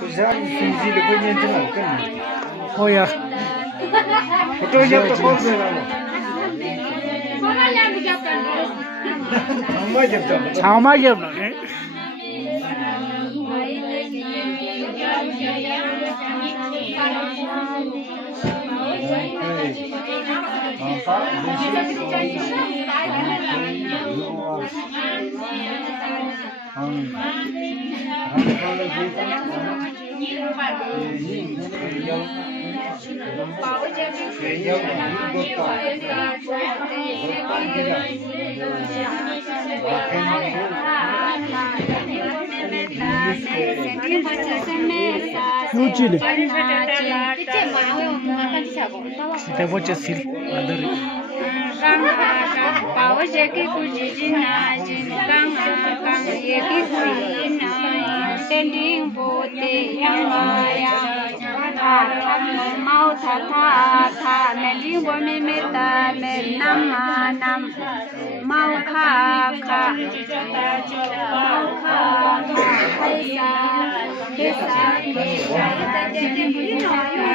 Güzel ikinciyle bu yeniden aldın mı? Oya. Foto yaptı konser ama. Ama yaptım. Çağma gelme. Nucile. Kita baca sil ada. Bawa jeki kuji na jin kang kang yeki kuji na tending bote yang maya tha tha mau tha tha tha meling bo me me ta me nam nam mau kha kha mau kha hai sa he sa he ta jeki kuji na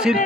Sil.